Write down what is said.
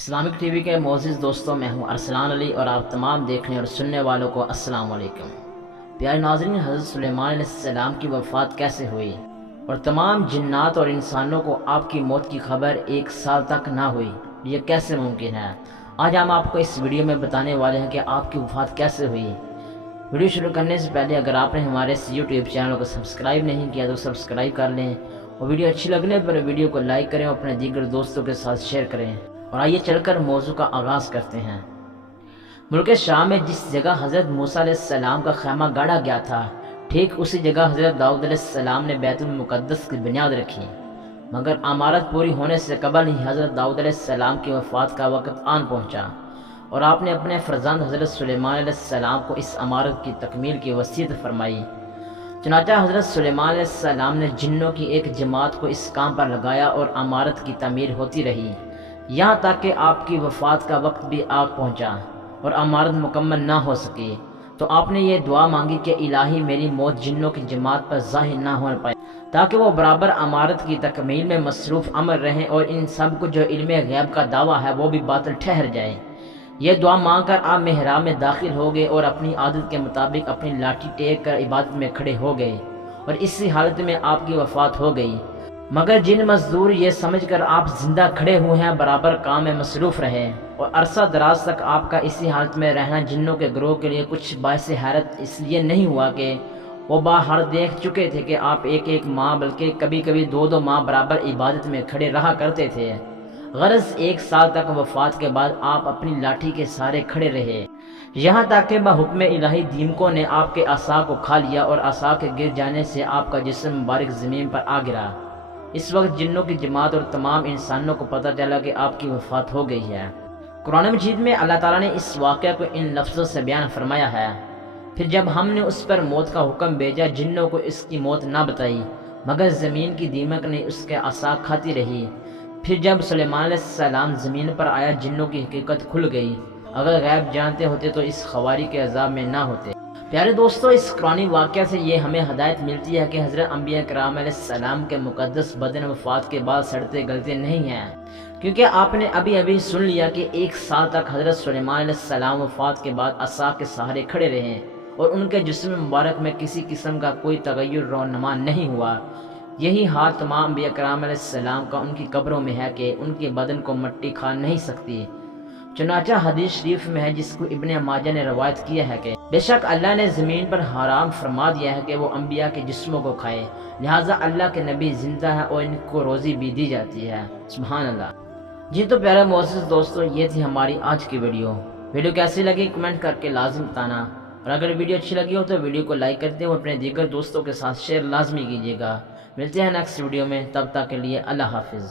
Islamic T V کے معزز دوستوں، میں ہوں ارسلان علی اور آپ تمام دیکھنے اور سننے والوں کو السلام علیکم۔ پیارے ناظرین، حضرت سلیمان علیہ السلام کی وفات کیسے ہوئی اور تمام جنات اور انسانوں کو آپ کی موت کی خبر 1 سال تک نہ ہوئی، یہ کیسے ممکن ہے؟ آج ہم آپ کو اس ویڈیو میں بتانے والے ہیں کہ آپ کی وفات کیسے ہوئی۔ ویڈیو شروع کرنے سے پہلے اگر آپ نے ہمارے اس یوٹیوب چینل کو سبسکرائب نہیں کیا تو سبسکرائب کر لیں، اور ویڈیو اچھی لگنے پر ویڈیو کو لائک کریں اور اپنے دیگر دوستوں کے ساتھ شیئر کریں۔ اور آئیے چل کر موضوع کا آغاز کرتے ہیں۔ ملک شام میں جس جگہ حضرت موسیٰ علیہ السلام کا خیمہ گاڑا گیا تھا، ٹھیک اسی جگہ حضرت داؤد علیہ السلام نے بیت المقدس کی بنیاد رکھی، مگر عمارت پوری ہونے سے قبل ہی حضرت داؤد علیہ السلام کی وفات کا وقت آن پہنچا، اور آپ نے اپنے فرزند حضرت سلیمان علیہ السلام کو اس عمارت کی تکمیل کی وصیت فرمائی۔ چنانچہ حضرت سلیمان علیہ السلام نے جنوں کی ایک جماعت کو اس کام پر لگایا اور عمارت کی تعمیر ہوتی رہی، یہاں تک کہ آپ کی وفات کا وقت بھی آ پہنچا اور عمارت مکمل نہ ہو سکی، تو آپ نے یہ دعا مانگی کہ الہی میری موت جنوں کی جماعت پر ظاہر نہ ہو پائے، تاکہ وہ برابر عمارت کی تکمیل میں مصروف عمل رہیں اور ان سب کو جو علم غیب کا دعویٰ ہے وہ بھی باطل ٹھہر جائے۔ یہ دعا مانگ کر آپ محراب میں داخل ہو گئے اور اپنی عادت کے مطابق اپنی لاٹھی ٹیک کر عبادت میں کھڑے ہو گئے، اور اسی حالت میں آپ کی وفات ہو گئی۔ مگر جن مزدور یہ سمجھ کر آپ زندہ کھڑے ہوئے ہیں برابر کام میں مصروف رہے، اور عرصہ دراز تک آپ کا اسی حالت میں رہنا جنوں کے گروہ کے لیے کچھ باعث حیرت اس لیے نہیں ہوا کہ وہ باہر دیکھ چکے تھے کہ آپ ایک ماہ بلکہ کبھی کبھی 2 ماہ برابر عبادت میں کھڑے رہا کرتے تھے۔ غرض 1 سال تک وفات کے بعد آپ اپنی لاٹھی کے سہارے کھڑے رہے، یہاں تک کہ بحکم الہی دیمکوں نے آپ کے عصا کو کھا لیا اور عصا کے گر جانے سے آپ کا جسم مبارک زمین پر آ گرا۔ اس وقت جنوں کی جماعت اور تمام انسانوں کو پتہ چلا کہ آپ کی وفات ہو گئی ہے۔ قرآن مجید میں اللہ تعالیٰ نے اس واقعہ کو ان لفظوں سے بیان فرمایا ہے: پھر جب ہم نے اس پر موت کا حکم بھیجا، جنوں کو اس کی موت نہ بتائی، مگر زمین کی دیمک نے اس کے عصا کھاتی رہی۔ پھر جب سلیمان علیہ السلام زمین پر آیا، جنوں کی حقیقت کھل گئی۔ اگر غیب جانتے ہوتے تو اس خواری کے عذاب میں نہ ہوتے۔ پیارے دوستو، اس قرآنی واقعہ سے یہ ہمیں ہدایت ملتی ہے کہ حضرت انبیاء کرام علیہ السلام کے مقدس بدن وفات کے بعد سڑتے گلتے نہیں ہیں، کیونکہ آپ نے ابھی سن لیا کہ 1 سال تک حضرت سلیمان علیہ السلام وفات کے بعد عصا کے سہارے کھڑے رہے اور ان کے جسم مبارک میں کسی قسم کا کوئی تغیر رونما نہیں ہوا۔ یہی حال تمام انبیاء کرام علیہ السلام کا ان کی قبروں میں ہے کہ ان کے بدن کو مٹی کھا نہیں سکتی۔ چنانچہ حدیث شریف میں ہے، جس کو ابن ماجہ نے روایت کیا ہے کہ بے شک اللہ نے زمین پر حرام فرما دیا ہے کہ وہ انبیاء کے جسموں کو کھائے، لہٰذا اللہ کے نبی زندہ ہے اور ان کو روزی بھی دی جاتی ہے۔ سبحان اللہ۔ جی تو پیارے معزز دوستو، یہ تھی ہماری آج کی ویڈیو کیسی لگی کمنٹ کر کے لازم بتانا، اور اگر ویڈیو اچھی لگی ہو تو ویڈیو کو لائک کرتے ہیں اور اپنے دیگر دوستوں کے ساتھ شیئر لازمی کیجیے گا۔ ملتے ہیں نیکسٹ ویڈیو میں، تب تک کے لیے اللہ حافظ۔